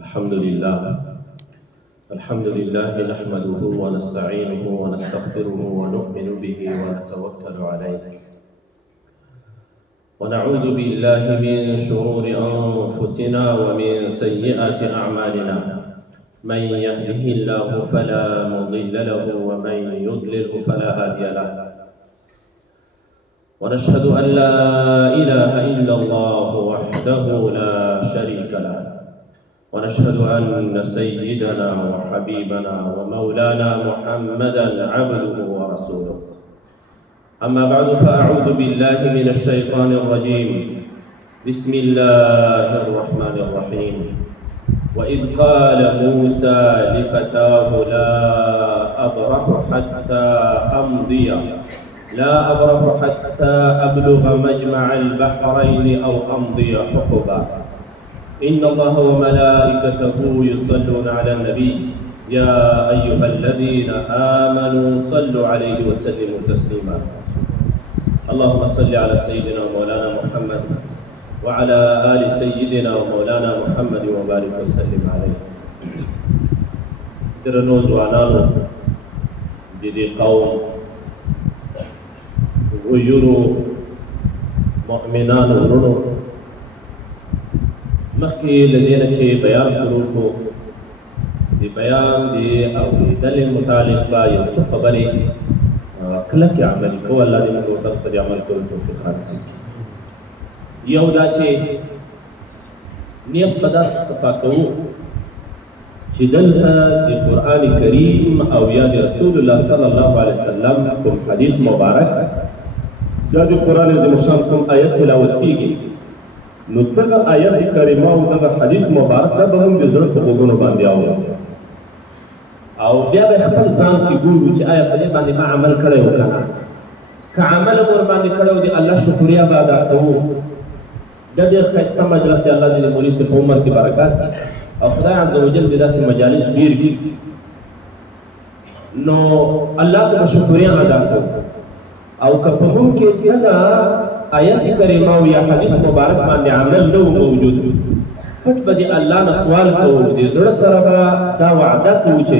الحمد لله نحمده ونستعينه ونستغفره ونؤمن به ونتوكل عليه ونعوذ بالله من شرور أنفسنا ومن سيئات أعمالنا من يهده الله فلا مضل له ومن يضلله فلا هادي له ونشهد أن لا إله إلا الله وحده لا شريك له ونشهد أن سيدنا وحبيبنا ومولانا محمدا عبده ورسوله أما بعد فأعوذ بالله من الشيطان الرجيم بسم الله الرحمن الرحيم وإذ قال موسى لفتاه لا أبرح حتى أبلغ مجمع البحرين أو أمضي حقبا إن الله وملائكته يصلون على النبي يا أيها الذين آمنوا صلوا عليه وسلموا تسليما اللهم صل على سيدنا ومولانا محمد وعلى آل سيدنا ومولانا محمد وبارك وسلم عليه درنو زوانانو دي قوم ويرو مؤمنان ورنو مخکې لدينا چې بیان شروع کو دی بیان دی او دل متعلق با یو څه خبرې کلک عمل کو الله دې موږ تاسو ته عمل کولو توفیق راکړي یو دا چې نیت په داسې صفا کوو چې دلته د قرآن کریم او یا د رسول الله صلی الله علیه وسلم کوم حدیث مبارک یا د قرآن عظیم الشان کوم آیت تلاوت کیږي نو دغه آیت کریمه او دغه حدیث مبارک دا به موږ د زړه په غوږونو باندې اورو او بیا به خپل ځان کې ګورو چې آیا په دې باندې ما عمل کړی و که نه که عمل مو ورباندې کړی و د الله شکریا به ادا کوو دا ډېر ښایسته مجلس دی الله دې د مولوي صاحب په عمر کې برکات او خدای عز وجل دې داسې مجالس ډېر کړي نو الله ته به شکریا ادا کوو او که په موږ کې دغه آیت کریمه او یا حدیث مبارک باندې عمل نه موجود پټ به د الله نه سوال کوو د زړه سره به دا وعده کوو چې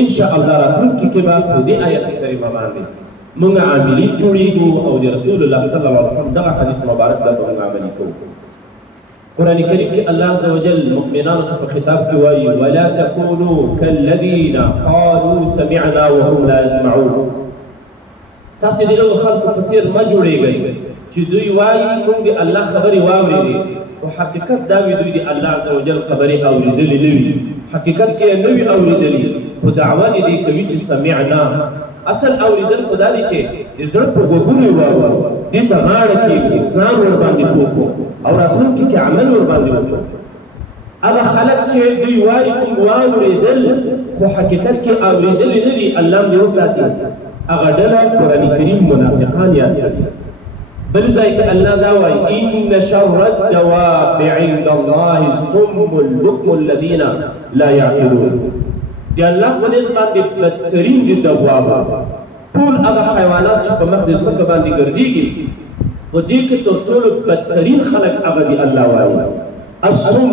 ان شاء الله راتلونکي کې به په دې آیت کریمه باندې موږ عاملي جوړېږو او د رسول الله صلی الله علیه وسلم دغه حدیث مبارک دا به موږ عملي کوو قرآن کریم کې الله عز وجل مؤمنانو ته په خطاب کې وایي ولا تکونوا كالذین قالوا سمعنا وهم لا يسمعون تاسو د هغو خلکو په څېر مه جوړېږئ چې دوی وایي موږ د الله خبرې واورېدې خو حقیقت دا وي دوی د الله عز وجل خبرې اورېدلې نه وي حقیقت کې یې نه وي اورېدلې خو دعوه دې دې کوي چې سمعنا اصل اورېدل خو دا دی چې د زړه په غوږونو یې واورو دې ته غاړه کېږدي ځان ورباندې پوه کړو او راتلونکي کې عمل ورباندې وکړو هغه خلک چې دوی وایي موږ واورېدل خو حقیقت کې اورېدلې نه دي الله دې وساتي هغه ډله قرآن کریم منافقان یاد کړي بل ځای کې الله دا وایي ان شر الدواب عند الله الصم البكم الذين لا يعقلون دی الله په دې باندې بدترین دي دواب ټول هغه حیوانات چې په مخ د ځمکه باندې ګرځېږي په دې کې تر ټولو بدترین خلک هغه دي الله وایي الصم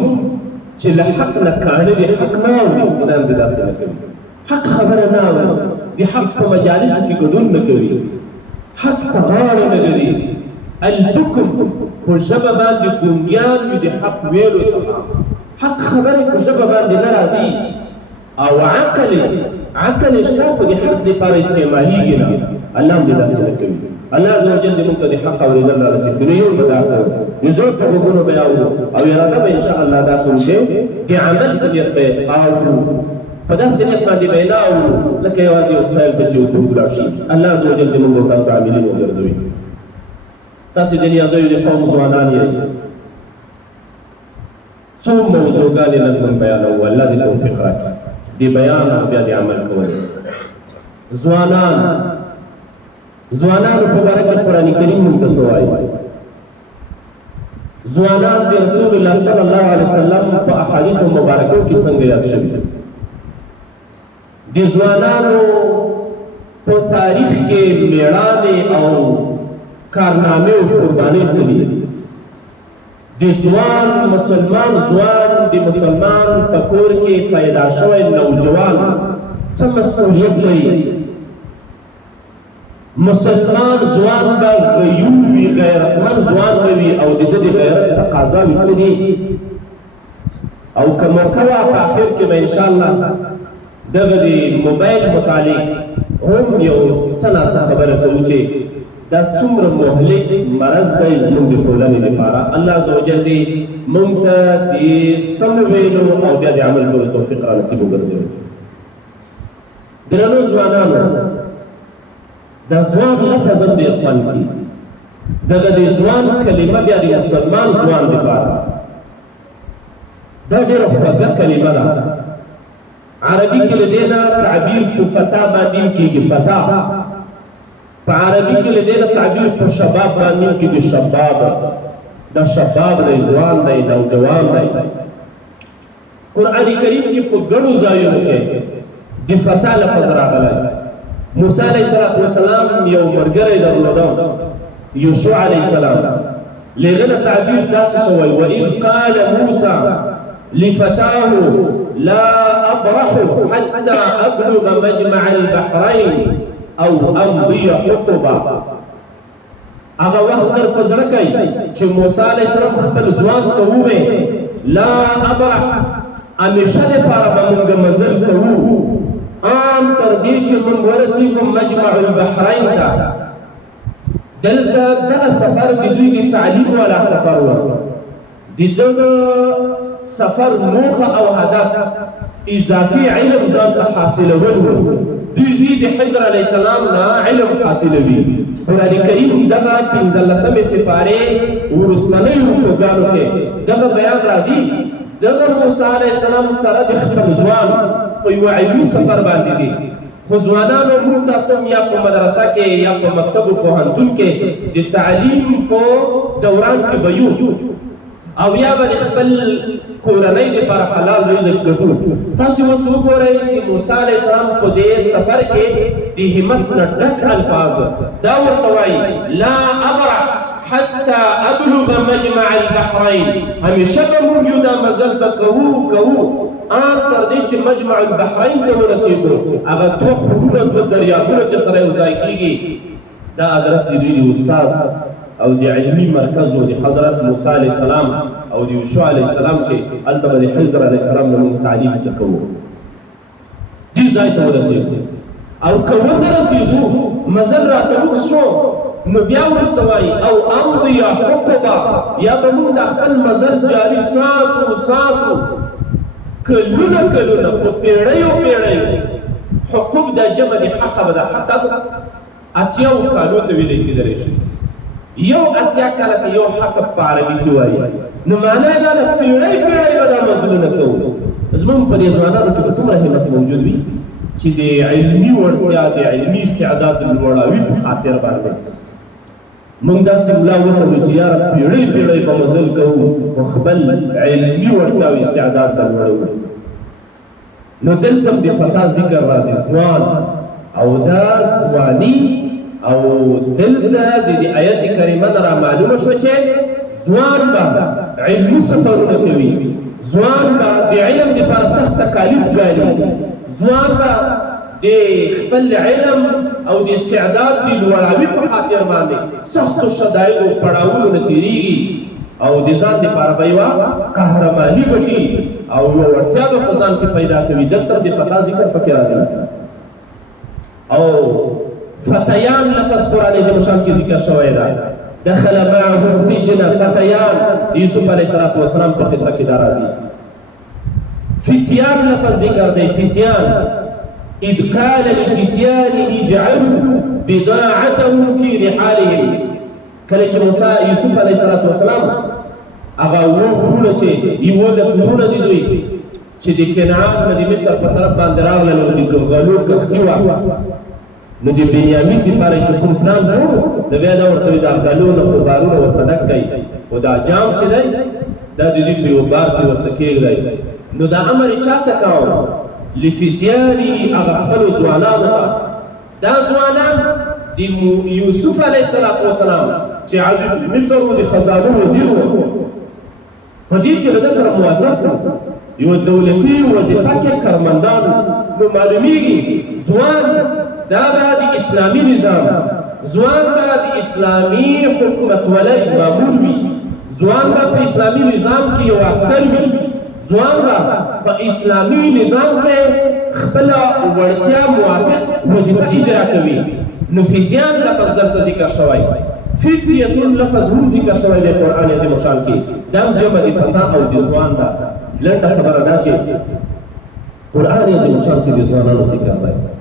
چې له حق نه کاڼه دي حق نه اوري خدای دې داسې نه کوي حق خبره نه اوري د حق په مجالسو کې ګډون نه کوي حق ته غاړه نه لري البکم په ژبه باندې ګونګیان وي د حق ویلو څخه حق خبرې په ژبه باندې نه راځي او عقل شته خو د حق دپاره استعمالېږي نه الله هم دې داسې نه کوي الله عز وجل دې موږ ته د حق اورېدل رارسېږي نو یو به دا کوو د زړه په غوږونو به یې اورو او اراده به انشاءالله دا کوو چې د عمل په نیت به یې اورو په داسې نیت باندې به یې نه اورو لکه یوازې یو سایل ته چې یو څوک ولاړ شي الله عز وجل دې موږ تاسو عاملین وګرځوي تاسو د نیازیو د قوم ځوانان یې څو موضوعګانې نن بیانوو الله دې توفیق راکړي د بیان او بیا د عمل کول ځوانانو په باره کې قرآن کریم موږ ته څه وایي ځوانان د رسول الله صلی الله علیه وسلم په احادیثو مبارکو کې څنګه یاد شوي د ځوانانو په تاریخ کې میړانې او کارنامې او قربانۍ څه دي د ځوان مسلمان ځوان د مسلمان په کور کې پیدا شوی نوجوان څه مسؤلیت لري؟ مسلمان ځوان به غیور وي، غیرتمند ځوان به وي او د ده د غیرت تقاضاوې څه دي؟ او که موقع وه په اخر کې به انشاءالله دغه د موبایل متعلق هم یو څه ناڅه خبره کوو چې دا څومره مهلک مرض دی زموږ د ټولنې لپاره. الله عز وجل دې موږ ته د سم ویلو او بیا د عمل کولو توفیق را نصیب وګرځوي. درنو ځوانانو، دا ځوان لفظ هم ډېر خوند کي. دغه د ځوان کلمه بیا د مسلمان ځوان لپاره دا ډېره خوږه کلمه ده. عربي کې له دې نه تعبیر په فتا باندې کېږي، فتا. په عربي کې له دې نه تعبیر په شباب باندې کېږي، شباب. دا شباب دی، ځوان دی، نوجوان دی. قرآن کریم کې په ګڼو ځایونو کې د فتا لفظ راغلی. موسی علیه السلام یو ملګری درلوده، یوشع علیه السلام. له هغه نه تعبیر داسې شوی: وإذ قال موسی لفتاه لا أبرح حتى أبلغ مجمع البحرين أو أمضي حقبا. هغه وخت در په زړه کوي چې موسی علیه السلام خپل ځوان ته ووایي: لا أبرح، همیشه دپاره به موږ مزل کوو ان تر دې چې موږ ورسېږو مجمع البحرین ته. دلته دغه سفر د دوی د تعلیم والا سفر و. د دغه سفر موخه او هدف اضافي علم ځان ته حاصلول و. دوی ځي د حضر علیه السلام نه علم حاصلوي. قرآن کریم دغه 15مې سپارې وروستنیو رکوګانو کې دغه بیان راځي. دغه موسی علیه السلام سره د خپل ځوان په یوه علمي سفر باندې دي. خو ځوانانو موږ تاسو یا په مدرسه کې یا په مکتب و پوهنتون کې د تعلیم په دوران کې به یو او یا به د خپل کورنۍ دپاره حلال رزق ګټو. تاسو اوس وګورئ د موسی علیه السلام په دې سفر کې د همت نه ډک الفاظ دا ورته وایي: لا ابرح حتى ابلغ مجمع البحرين. همیشه به موږ یو دا مزل به کوو ان تر دې چې مجمع البحرین ته ورسېږو. هغه دوه خوړونه، دوه دریابونه چې سره یو ځای کېږي، دا ادرس د دوی د استاد او د علمي مرکز و د حضرت موسی علیه السلام او د یوشع علیه السلام چې هلته به د حضر علیه السلام نه موږ تعلیم زده کوو. دې ځای ته ورسېږو او که ونه رسېږو مزل راته اوږد شو نو بیا وروسته وایي: او امضي حقبا، یا به موږ د خپل مزل جاري ساتو کلونه په پیړیو حقوق دا جمع دی حقب. دا حقب اتیاو کالو ته ویلی کېدلی شي. یو اتیا کاله ته یو حقب په عربي کې وایي. نو معنا دا ده پیړۍ به دا مزلونه کوو. زموږ په دې ځوانانو کې به څومره همت موجود وي چې د علمي وړتیا، د علمي استعداد د لوړاوي په خاطر باندې موږ داسې ملا وتړو چې یاره پیړۍ به مزل کوو خو خپل علمي وړتیا او استعداد ته لوړوو. نو دلته د فتا ذکر راځي، ځوان او دا ځواني. او دلته د دې آیت کریمه نه رامعلومه شوه چې ځوان به علمي سفرونه کوي، ځوان به د علم دپاره سخت تکالیف ګالي، ځوان به د خپل علم او د استعداد د لوړاوي په خاطر باندې سختو شدایدو او پړاوونو نه تېرېږي او د ځان دپاره به یوه قهرماني ګټي او یوه وړتیا به په ځان کې پیدا کوي. دلته د فتا ذکر پکې راځي. او فتیان لفظ قرآن عظیم الشان کې ذکر شوی ده. دخل معه السجن فتیان، یوسف علیه السلام په قصه کې دا راځي. فتیان لفظ ذکر دی، فتیان. إذ قال لفتيانه اجعلوا بضاعتهم في رحالهم. کله چې یوسف علیه السلام هغه اووه وروڼه چې 11 وروڼه دي دوی چې د کنعان نه د مصر په طرف باندې راغلل او د غلو کښتي وه، نو د بنیامین دپاره چې کوم پلان جوړ د بیا دا ورته وایي د غلو نه خو بارونه ورته ډک کړئ، خو دا جام چې دی دا د دوی په یو بار کې ورته کېږدئ. نو دا امر یې چا ته کوه؟ لفتیانه، هغه خپلو ځوانانو ته. دا ځوانان د یوسف علیه السلام چې عزیز مصر و د خزانو وزیر و، په دې کې له ده سره موظف یو دولتي وظیفه کې کارمندان نو معلومیږي ځوان دا به د اسلامي نظام ځوان به د اسلامي حکومتولۍ مامور وي ځوان به په اسلامي نظام کې یو عسکر وي ځوان به په اسلامي نظام کې خپله وړتیا موافق وظیفه اجرا کوي نو فتیان لفظ دلته ذکر شوی فتیتون لفظ هم ذکر شوی دی قرآن عظیم شان کې دا هم جمع د فتا او د ځوان ده لنډه خبره دا چې قرآن عظیم شان کې د ځوانانو ذکر دی